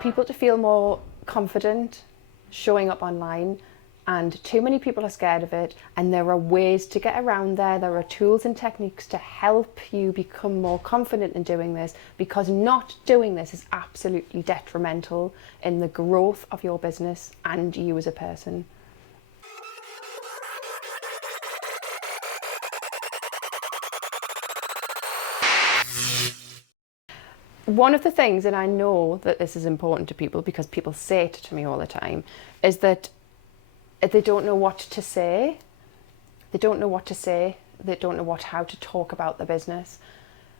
people to feel more confident showing up online, and too many people are scared of it, and there are ways to get around there. There are tools and techniques to help you become more confident in doing this, because not doing this is absolutely detrimental in the growth of your business and you as a person. One of the things, and I know that this is important to people because people say it to me all the time, is that they don't know what to say. They don't know what to say. They don't know how to talk about the business.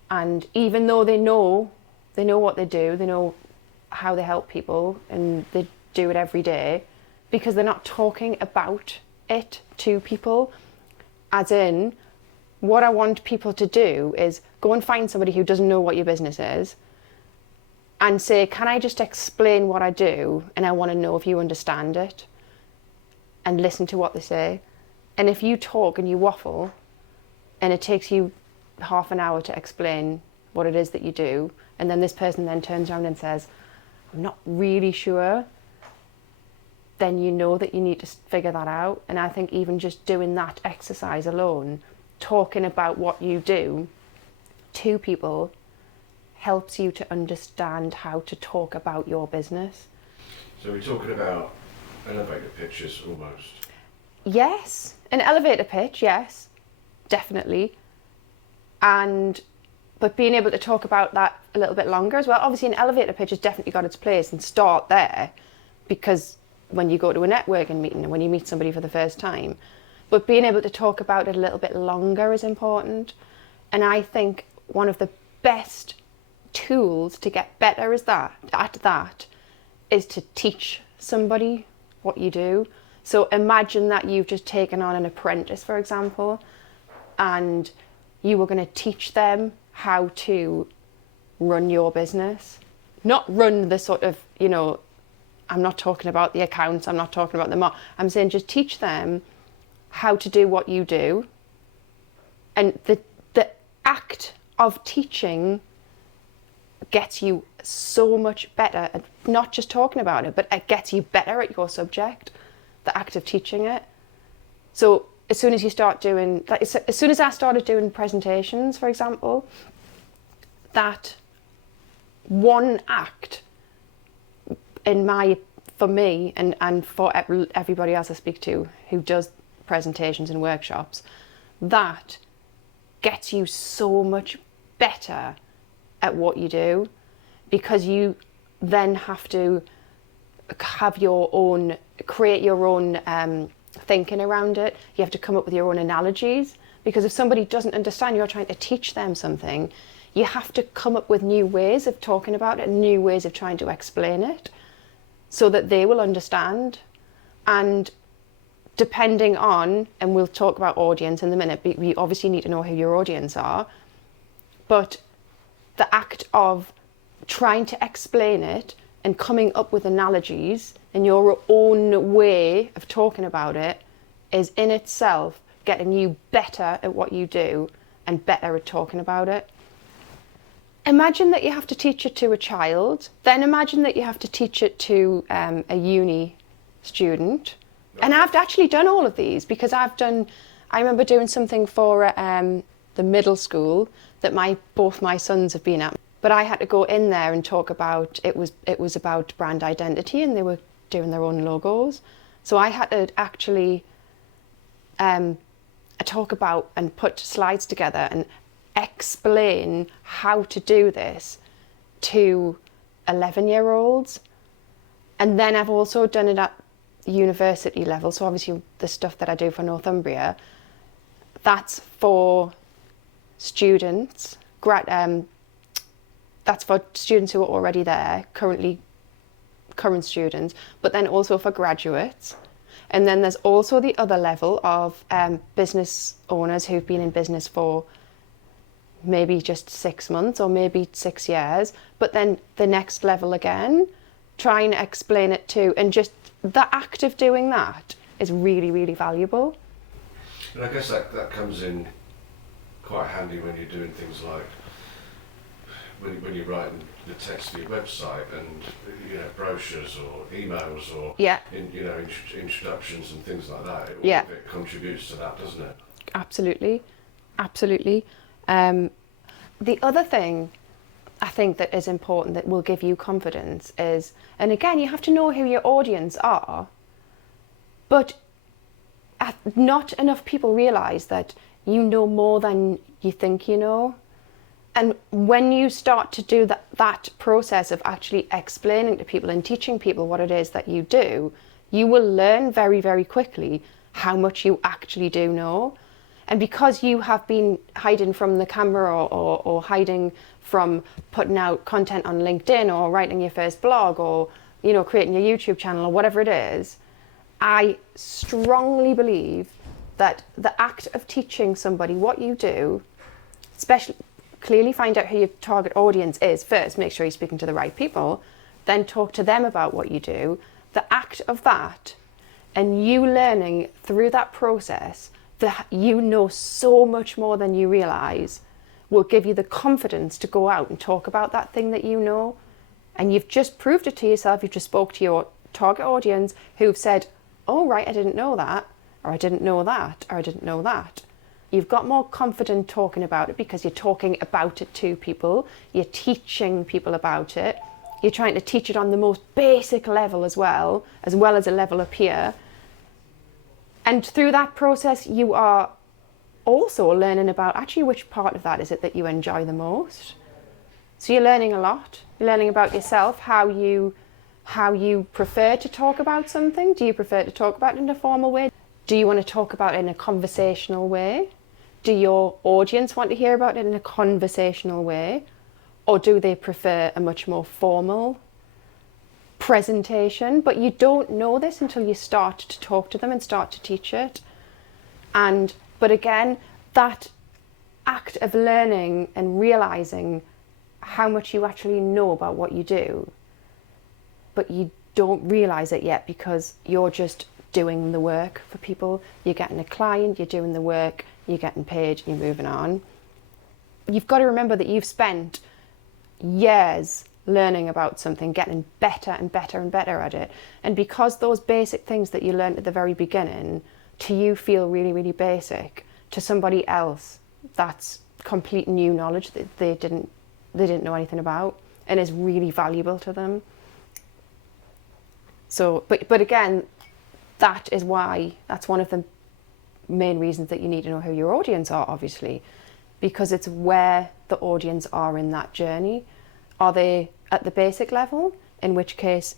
And even though they know what they do, they know how they help people, and they do it every day, because they're not talking about it to people. As in, what I want people to do is go and find somebody who doesn't know what your business is and say, can I just explain what I do, and I want to know if you understand it, and listen to what they say. And if you talk and you waffle and it takes you half an hour to explain what it is that you do, and then this person then turns around and says, I'm not really sure, then you know that you need to figure that out. And I think even just doing that exercise alone, talking about what you do to people, helps you to understand how to talk about your business. So we're talking about elevator pitches almost. Yes, an elevator pitch, yes, definitely. But being able to talk about that a little bit longer as well. Obviously an elevator pitch has definitely got its place, and start there, because when you go to a networking meeting and when you meet somebody for the first time, but being able to talk about it a little bit longer is important. And I think one of the best tools to get better at that is to teach somebody what you do. So imagine that you've just taken on an apprentice, for example, and you were going to teach them how to run your business. Not run the sort of, I'm not talking about the accounts, I'm not talking about the I'm saying just teach them how to do what you do. And the act of teaching gets you so much better at not just talking about it, but it gets you better at your subject, the act of teaching it. So as soon as you start doing, as soon as I started doing presentations, for example, that one act for me and for everybody else I speak to who does presentations and workshops, that gets you so much better at what you do, because you then have to create your own thinking around it. You have to come up with your own analogies, because if somebody doesn't understand, you're trying to teach them something, you have to come up with new ways of talking about it, new ways of trying to explain it, so that they will understand. And depending on, and we'll talk about audience in a minute, but we obviously need to know who your audience are, but the act of trying to explain it and coming up with analogies in your own way of talking about it is in itself getting you better at what you do and better at talking about it. Imagine that you have to teach it to a child, then imagine that you have to teach it to a uni student. And I've actually done all of these, because I remember doing something for the middle school that both my sons have been at. But I had to go in there and talk about, it was about brand identity, and they were doing their own logos. So I had to actually talk about and put slides together and explain how to do this to 11-year-olds. And then I've also done it at university level. So obviously the stuff that I do for Northumbria, that's for students, that's for students who are already there, current students, but then also for graduates. And then there's also the other level of business owners who've been in business for maybe just 6 months or maybe 6 years, but then the next level again, trying to explain it to, and just the act of doing that is really, really valuable. And I guess that comes in quite handy when you're doing things like, when when you're writing the text for your website and brochures or emails or introductions and things like that. All of it contributes to that, doesn't it? Absolutely, absolutely. The other thing I think that is important that will give you confidence is, and again, you have to know who your audience are, but not enough people realise that you know more than you think you know. And when you start to do that process of actually explaining to people and teaching people what it is that you do, you will learn very, very quickly how much you actually do know. And because you have been hiding from the camera or hiding from putting out content on LinkedIn or writing your first blog or, creating your YouTube channel or whatever it is, I strongly believe that the act of teaching somebody what you do, especially clearly find out who your target audience is first, make sure you're speaking to the right people, then talk to them about what you do. The act of that and you learning through that process that you know so much more than you realise will give you the confidence to go out and talk about that thing that you know. And you've just proved it to yourself. You've just spoke to your target audience who've said, oh, right, I didn't know that, or I didn't know that, or I didn't know that. You've got more confident talking about it because you're talking about it to people. You're teaching people about it. You're trying to teach it on the most basic level as well as a level up here. And through that process, you are also learning about actually which part of that is it that you enjoy the most. So you're learning a lot. You're learning about yourself, how you prefer to talk about something. Do you prefer to talk about it in a formal way? Do you want to talk about it in a conversational way? Do your audience want to hear about it in a conversational way? Or do they prefer a much more formal presentation? But you don't know this until you start to talk to them and start to teach it. But again, that act of learning and realising how much you actually know about what you do, but you don't realise it yet because you're just doing the work for people. You're getting a client, you're doing the work, you're getting paid, you're moving on. You've got to remember that you've spent years learning about something, getting better and better and better at it. And because those basic things that you learned at the very beginning to you feel really, really basic, to somebody else that's complete new knowledge that they didn't know anything about and is really valuable to them. So, but again, that's one of the main reasons that you need to know who your audience are, obviously, because it's where the audience are in that journey. Are they at the basic level? In which case,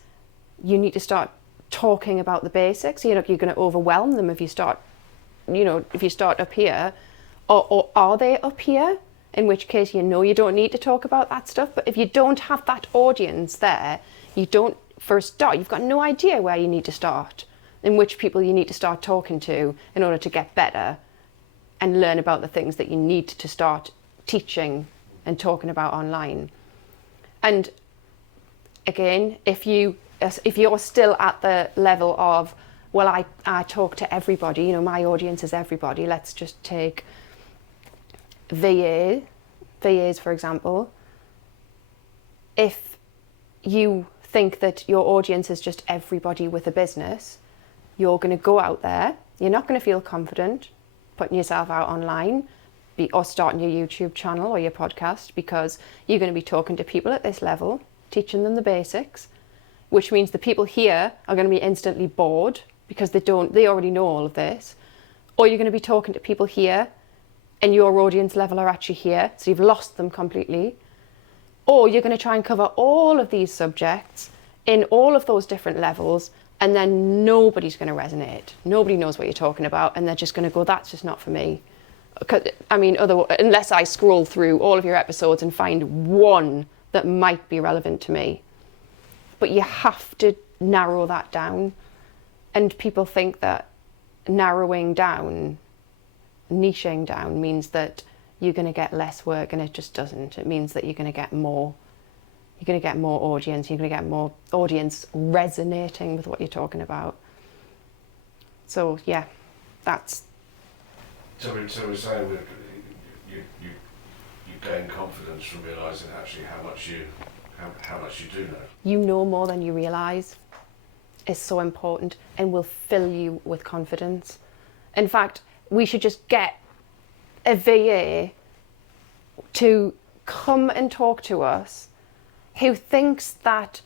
you need to start talking about the basics. You're going to overwhelm them if you start up here. Or are they up here? In which case, you don't need to talk about that stuff. But if you don't have that audience there, for a start, you've got no idea where you need to start, and which people you need to start talking to in order to get better and learn about the things that you need to start teaching and talking about online. And again, if you're still at the level of, well, I talk to everybody, my audience is everybody. Let's just take VAs, for example. If you think that your audience is just everybody with a business, you're going to go out there, you're not going to feel confident putting yourself out online or starting your YouTube channel or your podcast, because you're going to be talking to people at this level, teaching them the basics, which means the people here are going to be instantly bored because they already know all of this. Or you're going to be talking to people here and your audience level are actually here, so you've lost them completely. Or you're going to try and cover all of these subjects in all of those different levels, and then nobody's going to resonate. Nobody knows what you're talking about, and they're just going to go, that's just not for me. Unless I scroll through all of your episodes and find one that might be relevant to me. But you have to narrow that down. And people think that narrowing down, niching down, means that you're going to get less work, and it just doesn't. It means that you're going to get more. You're going to get more audience. You're going to get more audience resonating with what you're talking about. So yeah, that's. So we're saying that you gain confidence from realising actually how much you do know. You know more than you realise is so important and will fill you with confidence. In fact, we should just get a VA to come and talk to us who thinks that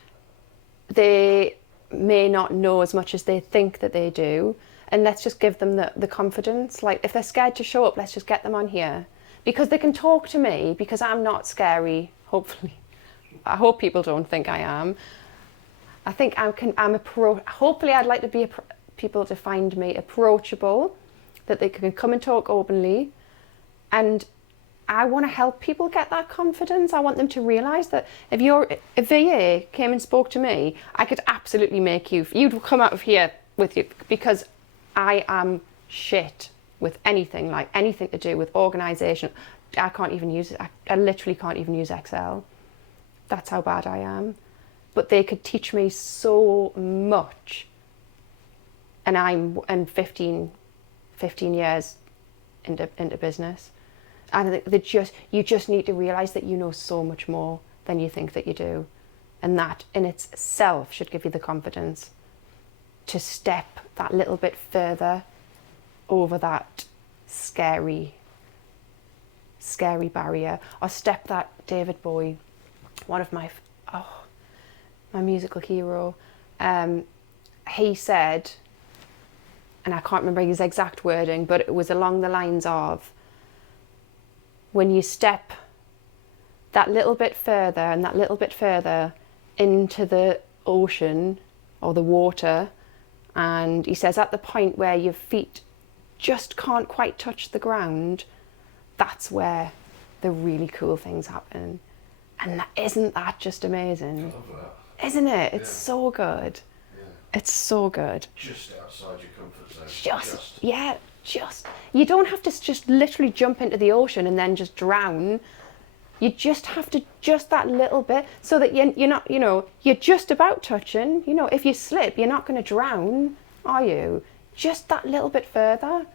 they may not know as much as they think that they do, and let's just give them the confidence. Like, if they're scared to show up, let's just get them on here, because they can talk to me, because I'm not scary, hopefully. I hope people don't think I am. I think hopefully I'd like to be people to find me approachable, that they can come and talk openly, and I want to help people get that confidence. I want them to realise that if a VA came and spoke to me, I could absolutely make you'd come out of here with you, because I am shit with anything to do with organisation. I can't even use it. I literally can't even use Excel. That's how bad I am. But they could teach me so much. And I'm 15 years into business. And I think you just need to realise that you know so much more than you think that you do. And that in itself should give you the confidence to step that little bit further over that scary barrier. Or step that David Bowie, one of my musical hero, he said, and I can't remember his exact wording, but it was along the lines of, when you step that little bit further and that little bit further into the ocean or the water, and he says at the point where your feet just can't quite touch the ground, that's where the really cool things happen. And isn't that just amazing? I love that. Isn't it? It's so good. Yeah. It's so good. Just outside your comfort zone. Just. You don't have to just literally jump into the ocean and then just drown. You just have to that little bit, so that you're not, you're just about touching. If you slip, you're not going to drown, are you? Just that little bit further.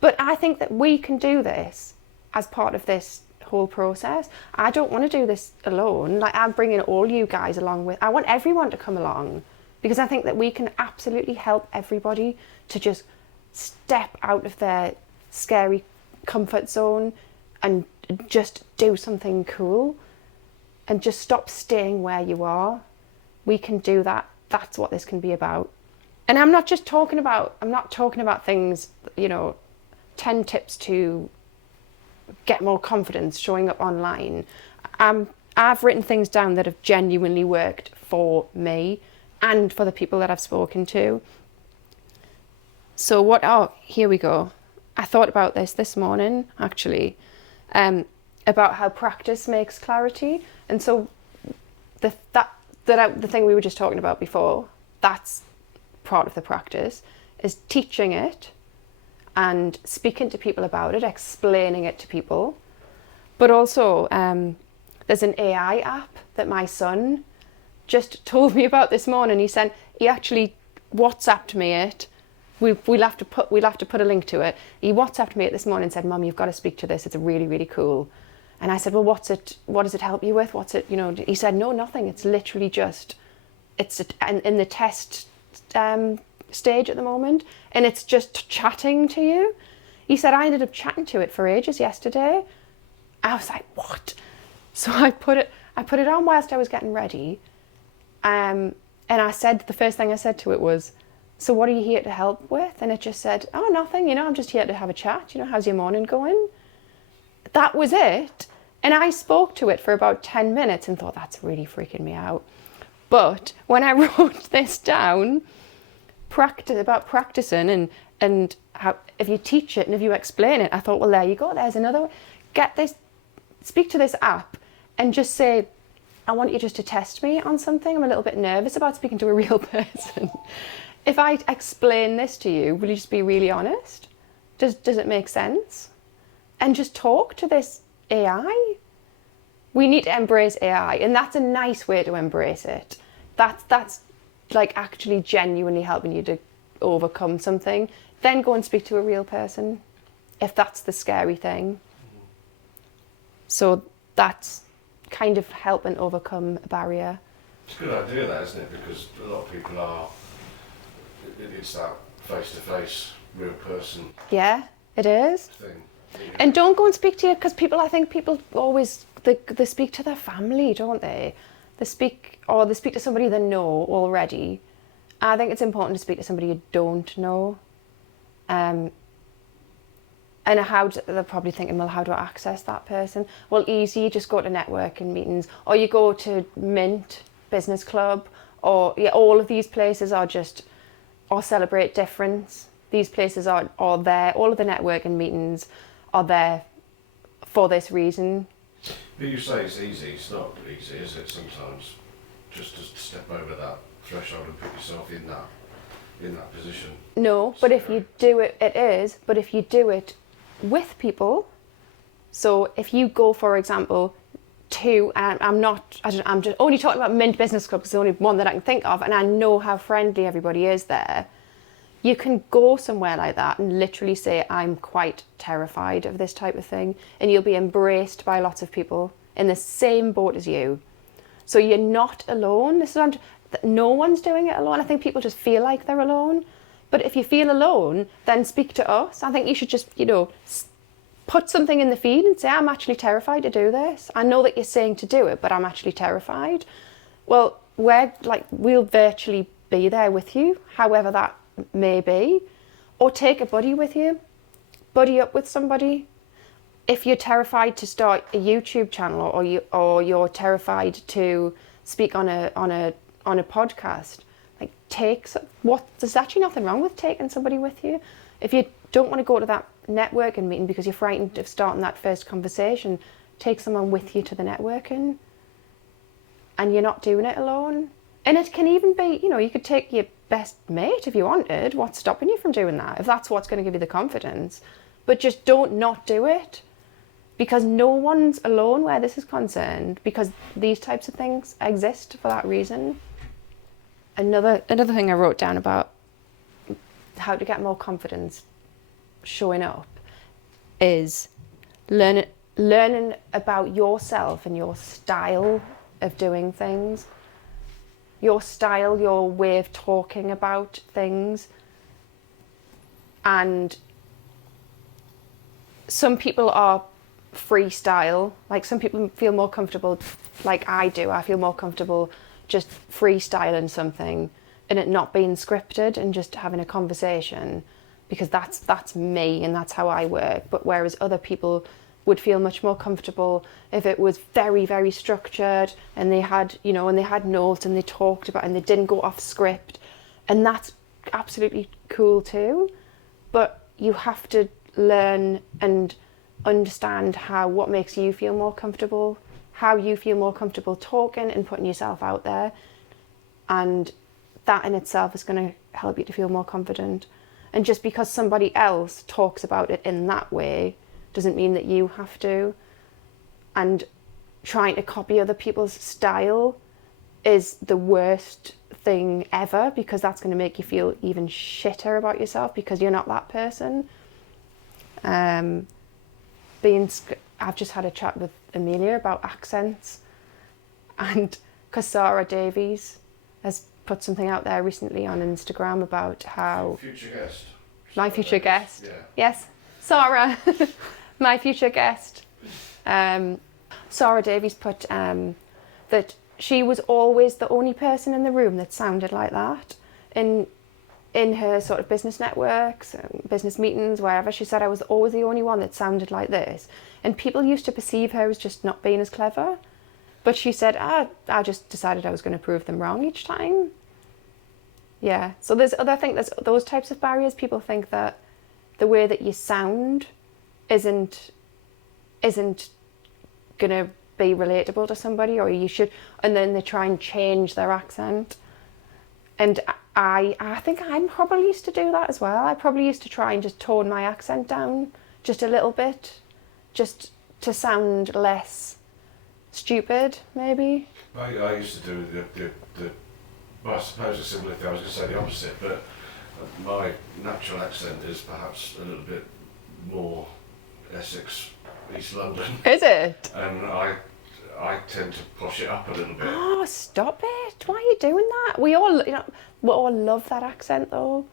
But I think that we can do this as part of this whole process. I don't want to do this alone. Like, I'm bringing all you guys along with. I want everyone to come along, because I think that we can absolutely help everybody to just step out of their scary comfort zone and just do something cool, and just stop staying where you are. We can do that. That's what this can be about. And I'm not talking about things, 10 tips to get more confidence showing up online. I've written things down that have genuinely worked for me and for the people that I've spoken to. So here we go. I thought about this morning, actually, about how practice makes clarity. And so the thing we were just talking about before, that's part of the practice, is teaching it and speaking to people about it, explaining it to people. But also, there's an AI app that my son just told me about this morning. He actually WhatsApped me it. We'll have to put a link to it. He WhatsApped me it this morning and said, "Mum, you've got to speak to this. It's really, really cool." And I said, "Well, what does it help you with? What's it, He said, "No, nothing. It's literally just, in the test stage at the moment, and it's just chatting to you." He said, "I ended up chatting to it for ages yesterday." I was like, "What?" So I put it on whilst I was getting ready, and the first thing I said to it was, "So what are you here to help with?" And it just said, "Oh, nothing. I'm just here to have a chat. How's your morning going?" That was it. And I spoke to it for about 10 minutes and thought, that's really freaking me out. But when I wrote this down, about practicing and how, if you teach it and if you explain it, I thought, well, there you go. There's another way. Speak to this app and just say, "I want you just to test me on something. I'm a little bit nervous about speaking to a real person. If I explain this to you, will you just be really honest? Does it make sense?" And just talk to this AI. We need to embrace AI, and that's a nice way to embrace it. That's like actually genuinely helping you to overcome something. Then go and speak to a real person, if that's the scary thing. So that's kind of helping overcome a barrier. It's a good idea, that, isn't it? Because a lot of people are, it's that face-to-face, real person. Yeah, it is. Thing. And don't go and speak to you, because I think people always, they speak to their family, don't they? They speak to somebody they know already. I think it's important to speak to somebody you don't know. And they're probably thinking, well, how do I access that person? Well, easy, you just go to networking meetings, or you go to Mint Business Club, or all of these places or Celebrate Difference. These places are there, all of the networking meetings are there for this reason. But you say it's easy, it's not easy, is it, sometimes? Just to step over that threshold and put yourself in that position. No, but if you do it, it is. But if you do it with people, so if you go, for example, I'm just only talking about Mint Business Club because it's the only one that I can think of, and I know how friendly everybody is there. You can go somewhere like that and literally say, I'm quite terrified of this type of thing, and you'll be embraced by lots of people in the same boat as you. So you're not alone. No one's doing it alone. I think people just feel like they're alone. But if you feel alone, then speak to us. I think you should just, put something in the feed and say, I'm actually terrified to do this. I know that you're saying to do it, but I'm actually terrified. Well, we'll virtually be there with you, however that may be. Or take a buddy with you. Buddy up with somebody. If you're terrified to start a YouTube channel, or you're terrified to speak on a podcast, there's actually nothing wrong with taking somebody with you. If you don't want to go to that networking meeting because you're frightened of starting that first conversation, take someone with you to the networking, and you're not doing it alone. And it can even be, you could take your best mate if you wanted. What's stopping you from doing that? If that's what's going to give you the confidence. But just don't not do it, because no one's alone where this is concerned, because these types of things exist for that reason. Another thing I wrote down about how to get more confidence showing up is learning about yourself and your style of doing things. Your style, your way of talking about things. And some people are freestyle. Like, some people feel more comfortable, like I do. I feel more comfortable just freestyling something and it not being scripted and just having a conversation, because that's me and that's how I work. But whereas other people would feel much more comfortable if it was very, very structured, and they had, and they had notes and they talked about, and they didn't go off script, and that's absolutely cool too. But you have to learn and understand what makes you feel more comfortable, how you feel more comfortable talking and putting yourself out there, and that in itself is going to help you to feel more confident. And just because somebody else talks about it in that way doesn't mean that you have to. And trying to copy other people's style is the worst thing ever, because that's going to make you feel even shitter about yourself because you're not that person. I've just had a chat with Amelia about accents, and because Sarah Davies has put something out there recently on Instagram about how... Future guest. My future guest. Yeah. Yes, Sarah, my future guest. Sarah Davies put that she was always the only person in the room that sounded like that. In her sort of business networks, business meetings, wherever, she said, I was always the only one that sounded like this. And people used to perceive her as just not being as clever. But she said, I just decided I was going to prove them wrong each time. Yeah, so there's those types of barriers. People think that the way that you sound isn't going to be relatable to somebody, or you should, and then they try and change their accent. And I think I'm probably used to do that as well. I probably used to try and just tone my accent down just a little bit, just to sound less stupid, maybe. I used to do well, I suppose a similar thing. I was going to say the opposite, but my natural accent is perhaps a little bit more Essex East London. Is it? And I tend to posh it up a little bit. Oh, stop it! Why are you doing that? We all, we all love that accent though.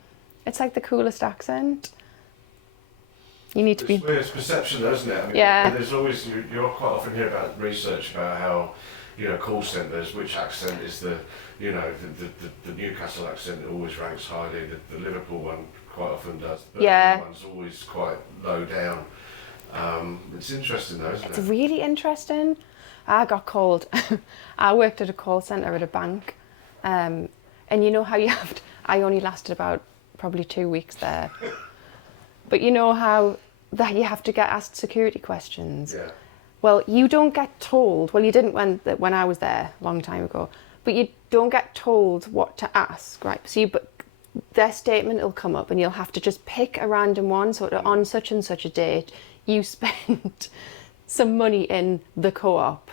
It's like the coolest accent. You need to be. It's perception, though, isn't it? I mean, yeah. There's always you'll quite often hear about research about how call centres, which accent is the the Newcastle accent always ranks highly. The Liverpool one quite often does. But the one's always quite low down. It's interesting though, isn't it? It's really interesting. I got called. I worked at a call centre at a bank, and you know how you have to. I only lasted about probably 2 weeks there. But you know how that you have to get asked security questions? Yeah. Well, you don't get told, well you didn't when I was there a long time ago, but you don't get told what to ask, right? So but their statement will come up and you'll have to just pick a random one, sort of on such and such a date, you spent some money in the co-op.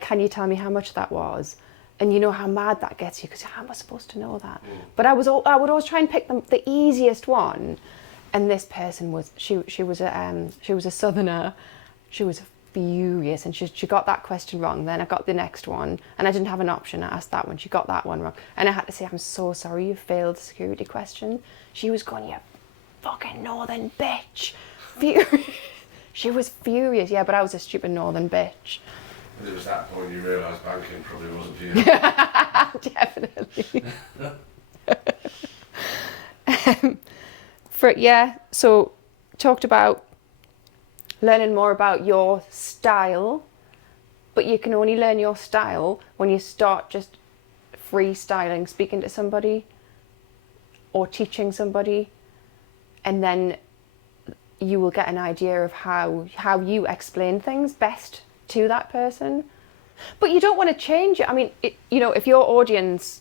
Can you tell me how much that was? And you know how mad that gets you, because how am I supposed to know that? But I would always try and pick the easiest one. And this person was she was a southerner. She was furious, and she got that question wrong. Then I got the next one, and I didn't have an option. I asked that one. She got that one wrong, and I had to say, "I'm so sorry, you failed the security question." She was going, "You fucking northern bitch!" She was furious. Yeah, but I was a stupid northern bitch. And it was that point you realised banking probably wasn't for you. Definitely. So talked about learning more about your style, but you can only learn your style when you start just freestyling, speaking to somebody or teaching somebody, and then you will get an idea of how you explain things best to that person. But you don't want to change it. I mean, if your audience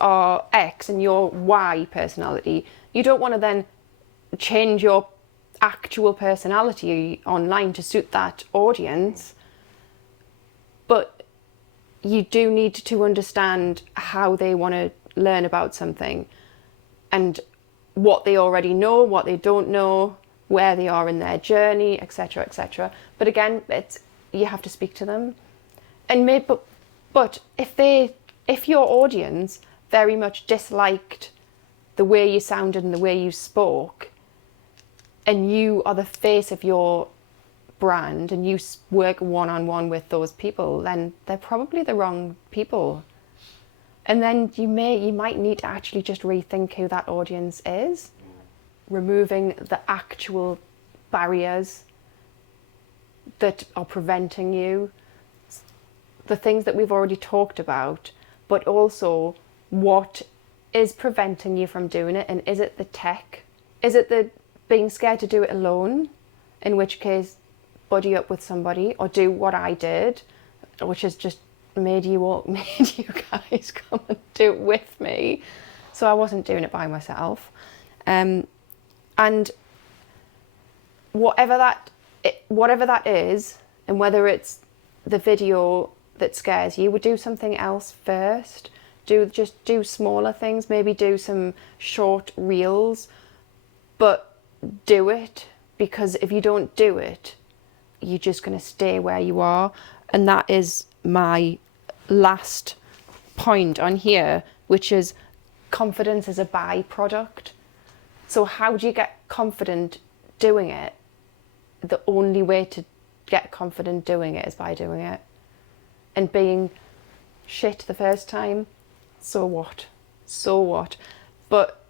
are X and you're Y personality, you don't want to then change your actual personality online to suit that audience. But you do need to understand how they want to learn about something and what they already know, what they don't know, where they are in their journey, etc., etc. But again, you have to speak to them. And but if your audience very much disliked the way you sounded and the way you spoke, and you are the face of your brand and you work one-on-one with those people, then they're probably the wrong people. And then you might need to actually just rethink who that audience is, removing the actual barriers that are preventing you, the things that we've already talked about, but also what is preventing you from doing it. And is it the tech? Is it the being scared to do it alone? In which case, buddy up with somebody, or do what I did, which is just made you guys come and do it with me. So I wasn't doing it by myself. And whatever that is, and whether it's the video that scares you, would do something else first. Do smaller things, maybe do some short reels, but do it, because if you don't do it, you're just going to stay where you are. And that is my last point on here, which is confidence as a byproduct. So how do you get confident doing it? The only way to get confident doing it is by doing it. And being shit the first time, so what? But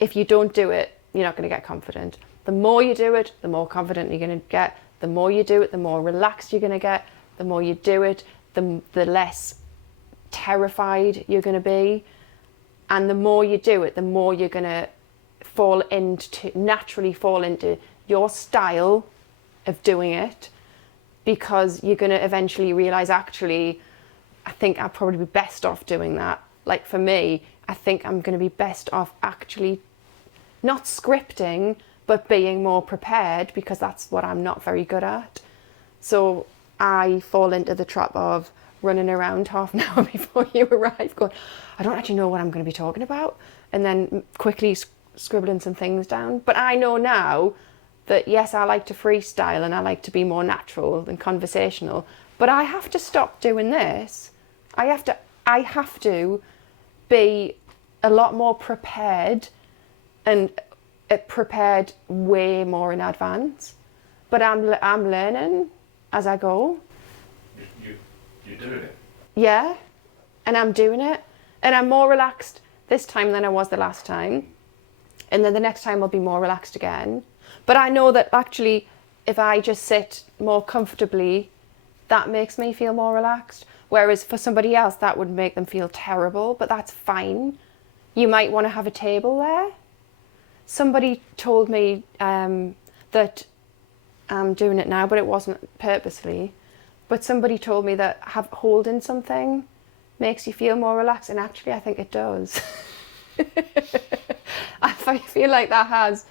if you don't do it, you're not going to get confident. The more you do it, the more confident you're going to get. The more you do it, the more relaxed you're going to get. The more you do it, the less terrified you're going to be. And the more you do it, the more you're going to naturally fall into your style of doing it, because you're going to eventually realize, actually, I think I'd probably be best off doing that. Like for me, I think I'm going to be best off actually not scripting, but being more prepared, because that's what I'm not very good at. So I fall into the trap of running around half an hour before you arrive going, I don't actually know what I'm going to be talking about, and then quickly scribbling some things down. But I know now that yes, I like to freestyle and I like to be more natural and conversational, but I have to stop doing this. I have to be a lot more prepared, and prepared way more in advance. But I'm learning as I go. You're doing it. Yeah, and I'm doing it, and I'm more relaxed this time than I was the last time, and then the next time I'll be more relaxed again. But I know that actually, if I just sit more comfortably, that makes me feel more relaxed. Whereas for somebody else, that would make them feel terrible, but that's fine. You might want to have a table there. Somebody told me that I'm doing it now, but it wasn't purposely. But somebody told me that holding something makes you feel more relaxed, and actually I think it does. I feel like that has,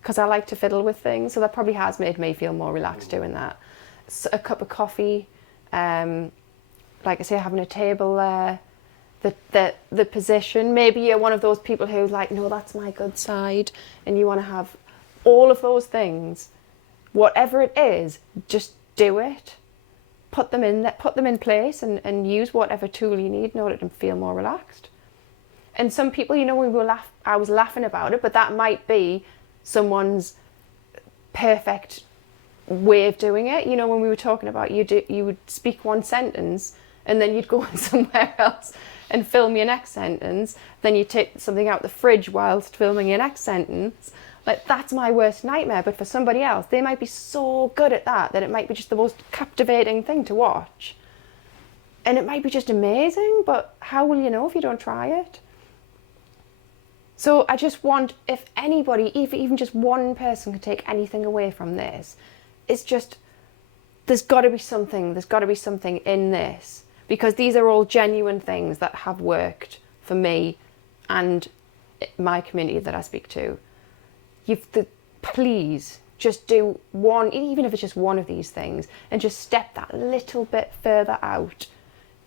because I like to fiddle with things, so that probably has made me feel more relaxed doing that. So a cup of coffee, like I say, having a table there, the position. Maybe you're one of those people who like, no, that's my good side, and you want to have all of those things. Whatever it is, just do it. Put them in place, and use whatever tool you need in order to feel more relaxed. And some people, I was laughing about it, but that might be someone's perfect way of doing it. You know, when we were talking about you would speak one sentence and then you'd go somewhere else and film your next sentence. Then you take something out the fridge whilst filming your next sentence. Like, that's my worst nightmare. But for somebody else, they might be so good at that it might be just the most captivating thing to watch. And it might be just amazing, but how will you know if you don't try it? So I just want, if anybody, even just one person could take anything away from this, it's just, there's got to be something in this, because these are all genuine things that have worked for me and my community that I speak to. Please just do one, even if it's just one of these things, and just step that little bit further out.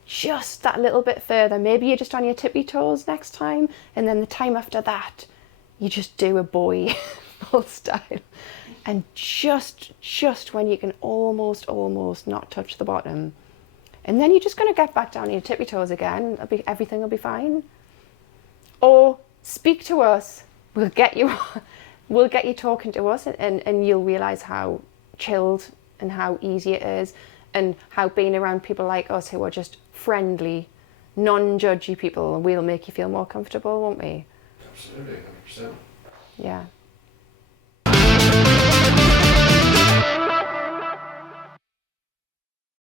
Just that little bit further. Maybe you're just on your tippy toes next time, and then the time after that, you just do a boy full style. And just when you can almost not touch the bottom. And then you're just going to get back down on your tippy toes again. Everything will be fine. Or speak to us. We'll get you talking to us, and you'll realise how chilled and how easy it is, and how being around people like us who are just friendly, non-judgy people, we'll make you feel more comfortable, won't we? Absolutely, 100%. Yeah.